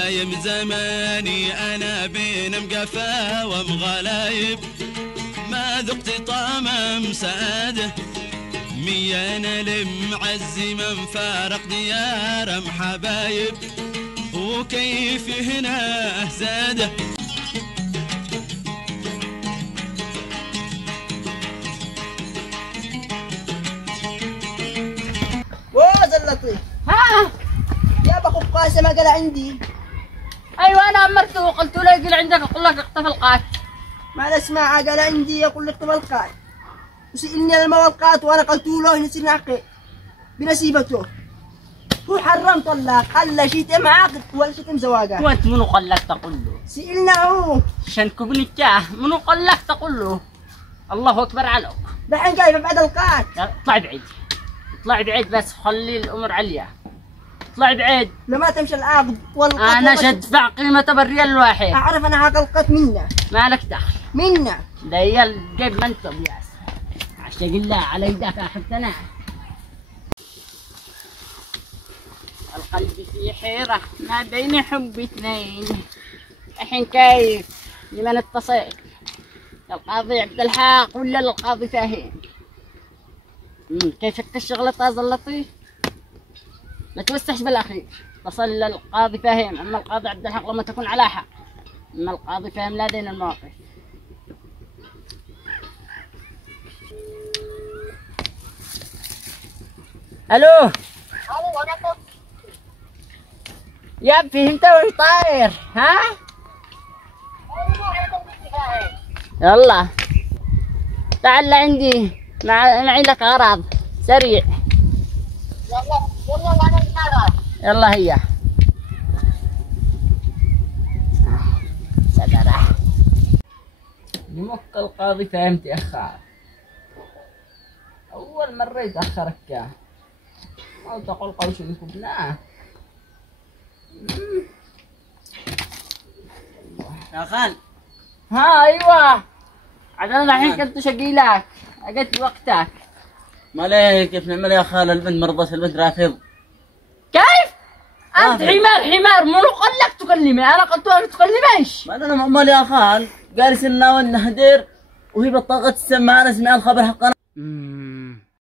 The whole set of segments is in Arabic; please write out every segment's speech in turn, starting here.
دايم زماني أنا بين مقفا ومغلايب، ما ذقت طعم مساعده ميانا لمعزم فارق ديار حبايب، وكيف هنا زاده ووز اللطيف. ها يا بخو قاسم قال عندي. ايوه انا امرته وقلت له يقول عندك، اقول لك اقطف القات. ما نسمع قال عندي يقول لك طبلقات، وسئلني الموالقات وانا قلت له نسي نعقي بنسيبته. هو حرم طلاق قال شيء معاقد ولا شيء زواجه. وانت منو قال لك تقول له؟ سئلنا هو شنكو بن التاه، منو قال لك تقول له؟ الله اكبر عليك. دحين جايبه بعد القات. اطلع بعيد، اطلع بعيد بس خلي الامور عليا. اطلع بعيد. لما تمشي العقد والقط انا شدفع قيمته بالريال الواحد. اعرف انا هاك القط منا. مالك دخل منا ديال جيب منتب ياس عشان الله على يدك اخذت انا. القلب في حيرة ما بين حب اثنين، الحين كيف لمن اتصل؟ للقاضي عبد الحق ولا للقاضي فهيم؟ كيفك الشغلة طازة اللطيف؟ ما توسعش بالاخير، تصل للقاضي فهيم، اما القاضي عبد الحق لما تكون على حق، اما القاضي فهم لا دين المواقف. الو يا فهمت وش طاير؟ ها؟ يلا تعال عندي، معي لك غراض سريع. يلا هيا سدرة يمك القاضي فهمت يا أخا، أول مرة يتأخرك أو تقول قوش لكبناه. يا خال. ها ايوه عاد انا الحين كنت شقيلك اجت وقتك. مالي كيف نعمل يا خال؟ البنت مرضت، البنت رافض. كيف؟ انت حمار منو قال لك تكلمي؟ انا قلت لك تكلميش. ما انا مال يا خال، قال سنا والنهدير وهي بطاقة السماعة، انا سمعت الخبر حقنا.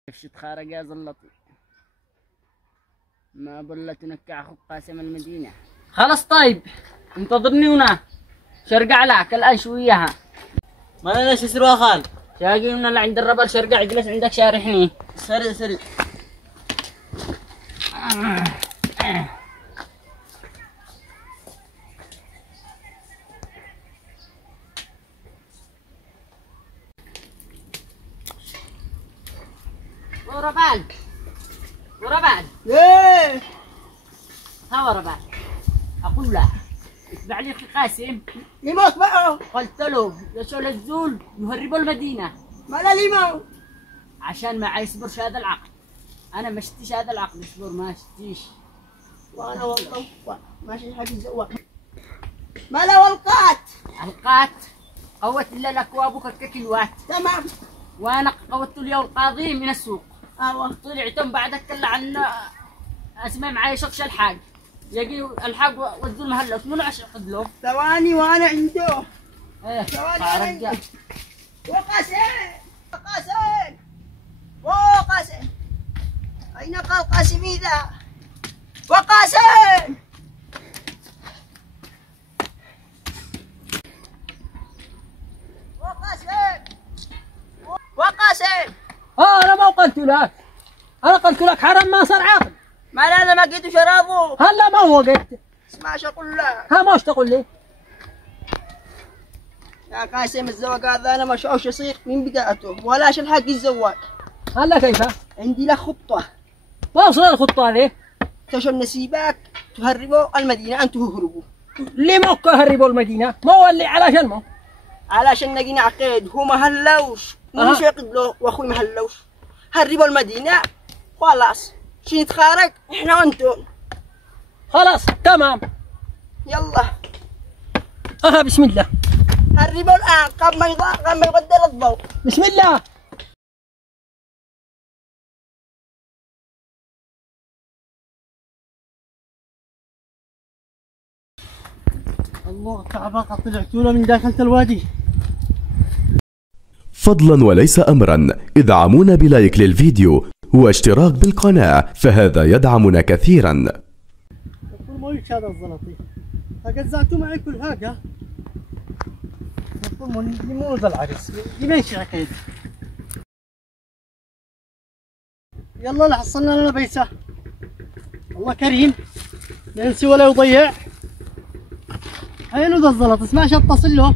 كيف تخارج يا زلطي؟ ما بلا تنكع اخوك قاسم المدينة. خلاص طيب انتظرني هنا شرقع لك الان شويها. ما انا ليش يصير يا خال؟ شاقي من اللي عند الربل شرقع اجلس عندك شارحني. سريع سريع. وربال ايه ها وربال اقول له اسمع لي اخي قاسم، يموت معه. قلت له يا الزول يهربوا المدينة ما لا ليمو عشان ما يصبرش هذا العقد. انا ما شتيش هذا العقد، اصبر ما شتيش. وانا والله ماشي حق الزواج. ما لا والقات. القات قوت الا لك وابوك الكيلوات. تمام. وانا قوت له القاضي من السوق. ايوه طلعتم بعد اتكلم عن اسماء معايا شخص الحاج، يجي الحاج ودوا المهلة منو عشان يعقد له؟ ثواني وانا عنده. ايه ثواني يا وانا رجال. عنده. وقاسم وقاسم اين قال قاسم ذا؟ وقاسم وقاسم انا ما قلت لك، انا قلت لك حرام ما صار عقد. ما انا ما قلت شرابه. هلا ما هو قلت. اسمع شو اقول لك. ها ماش تقول لي يا قاسم الزواج هذا انا ما شوش يصير من بدايته ولاش الحق الزواج. هلا كيف؟ عندي لك خطة. ما وصل الخطة هذه؟ تشن نسيبك تهربوا المدينة أن تهربوا. اللي ما هربوا المدينة ما هو اللي علشان ما علشان نجينا عقيد هو ما هلوش مش يقد له واخوي ما هلوش. هربوا المدينة خلاص شي نتخارج احنا وانتم. خلاص تمام. يلا بسم الله. هربوا الآن قبل ما يغدر الضوء. بسم الله. الله تعبان طلعتوا له من داخل الوادي. فضلا وليس أمرا ادعمونا بلايك للفيديو واشتراك بالقناة، فهذا يدعمنا كثيرا. كل ما هذا الزلطي قزعتوا معي كل حاجة. مو ذا العريس يمشي أكيد. يلا حصلنا لنا بيسة، الله كريم لا ينسي ولا يضيع. حلو ذا الزلط، اسمعش اتصل له.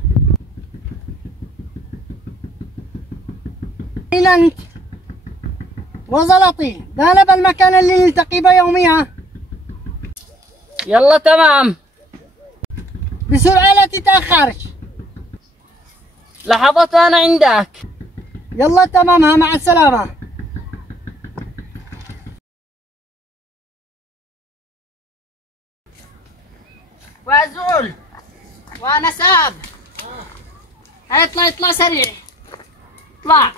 أين أنت؟ وزلطي ده أنا بالمكان اللي نلتقي به يوميا. يلا تمام. بسرعة لا تتأخرش. لحظات أنا عندك. يلا تمام، ها مع السلامة. وأزول وأنا ساب. اطلع سريع. اطلع.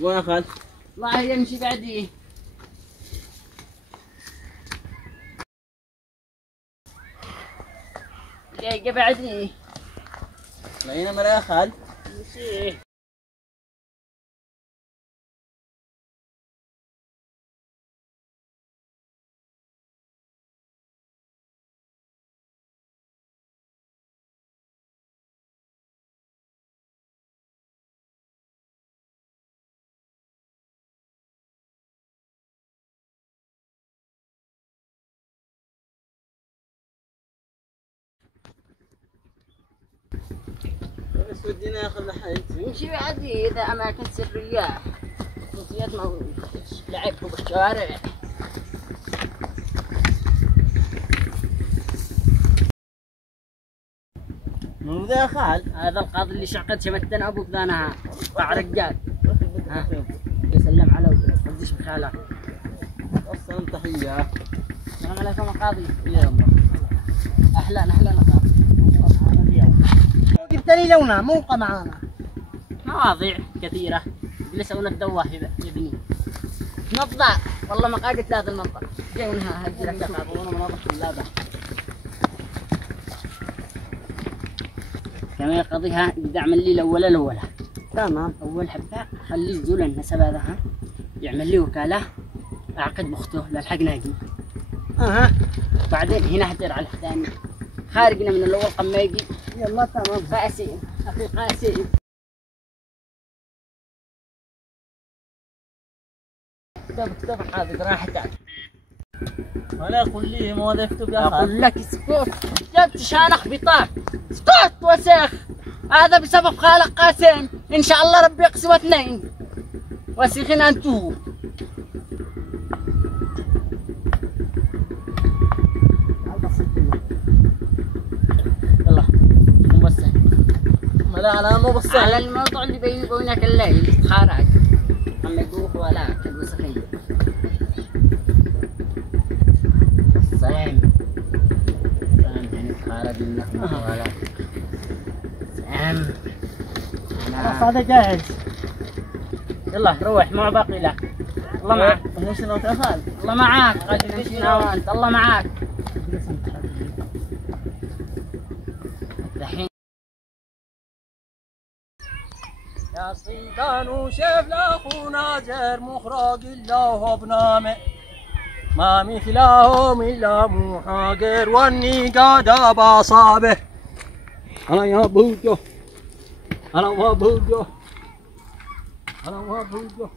وين يا خال؟ الله يمشي بعدي. دقيقة بعدي. لقينا مرة يا خال؟ مشي. بس ودينا يا خال حيت. نمشي بعدي إذا أماكن سرية. خصوصيات ما لعبوا بالشوارع. مو ذا يا خال؟ هذا القاضي اللي شعقد شمتن أبوك ذانها قطع رجال. يسلم على قديش بخالك. أصلا تحية. السلام عليكم يا قاضي. يلا أهلا قاضي. جبت لي لونها موقع معانا. مواضيع كثيرة جلسوا ندواه يا ابني. نفضع والله ما قاعدت هذا المنطقة. جاينها هجي لك يا قاضي. وانا مناظر خلابة. كما يقضيها يعمل لي الأولى. تمام. أول حبة خلي الزول النسب هذا يعمل لي وكالة. أعقد بأخته للحق ناقي. بعدين هنا حجر على الثاني. خارجنا من الأول قميجي. يلا تمام. قاسي أخي قاسي. كتب قاضي راحت. ولا أقول لي ما وظيفتك يا خال؟ أقول لك اسكت. جبت شانخ بطاق. اسكت وسخ. هذا بسبب خالق قاسم. إن شاء الله ربي يقسم اثنين. وسخين أنتو. يلا بس. لا مو بس على الموضوع اللي بيني وبينك الليل خارج. أما يدوخ ولا كل وسخين. سام يعني خارج منك ولا سام. خلاص هذا جاهز. يلا روح ما باقي لك. الله معك. ليش انا يا خال؟ الله معك. قال نمشي انا وانت. الله معك. الحين يا صيدان وشيف لاخونا جر مخرج الله بنامه ما مثلهم الا محاقر واني قاد باصابه. انا يا بوجو انا ما بوجو انا ما بوجو.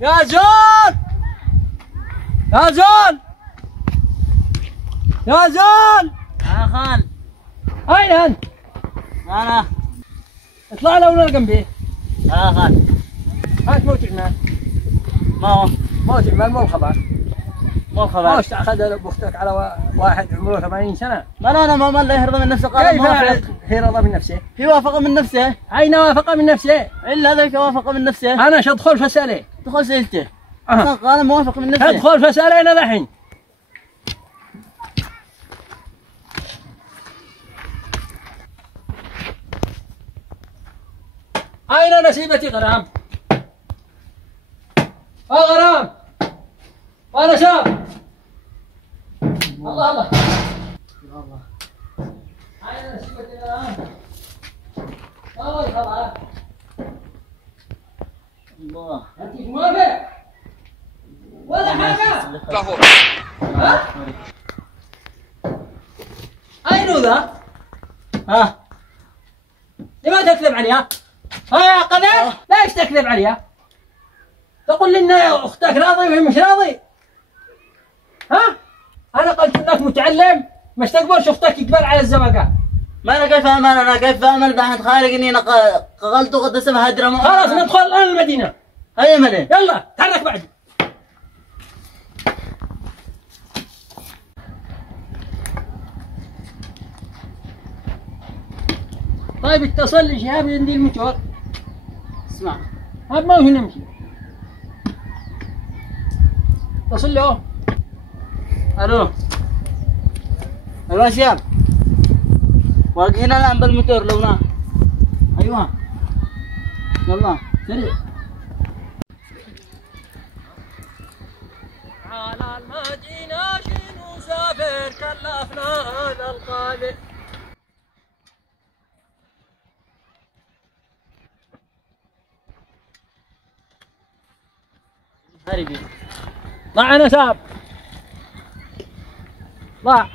يا زول يا زول يا زول. يا خال أين أنت؟ أنا اطلع لونا جنبي. يا خال هات موت المال. ما هو موت المال مو الخبر. مو الخبر. ما أخذ بختك على واحد عمره 80 سنة. ما أنا ما لا يرضى من نفسه. قال كيف يرضى من نفسه؟ هي وافق من نفسه. أين وافق من نفسه؟ إلا هذاك وافق من نفسه. أنا أدخل فسأله. دخل سألته. قال موافق من نفسه. ادخل فسأله أنا الحين. أين نسيبتي غرام؟ غرام وأنا شاب. الله الله الله. أين نسيبتي غرام؟ خلاص الله. أنت موافق ولا حاجة؟ ها؟ أين ذا؟ ها لماذا تكذب عليها؟ ها يا قذر؟ ليش تكذب عليها؟ تقول لي ان اختك راضي وهي مش راضي؟ ها؟ انا قلت انك متعلم مش تقبلش اختك يقبل على الزواج. ما انا كيف امل، انا كيف امل بحد خارج اني قغلت قد اسمها هدرة. خلاص ندخل الان المدينة. هيا ملي يلا تحرك بعدي. طيب اتصل لي شهاب عندي المشوار. اسمع هذا ما هو نمشي. اتصل لي اهو. الو ايوه شياب، واقفين الان بالموتور لونا. ايوه يلا سريع. على المدينة شنو سافر كلفنا هذا القادر. هربي طلع انا ساب. طلع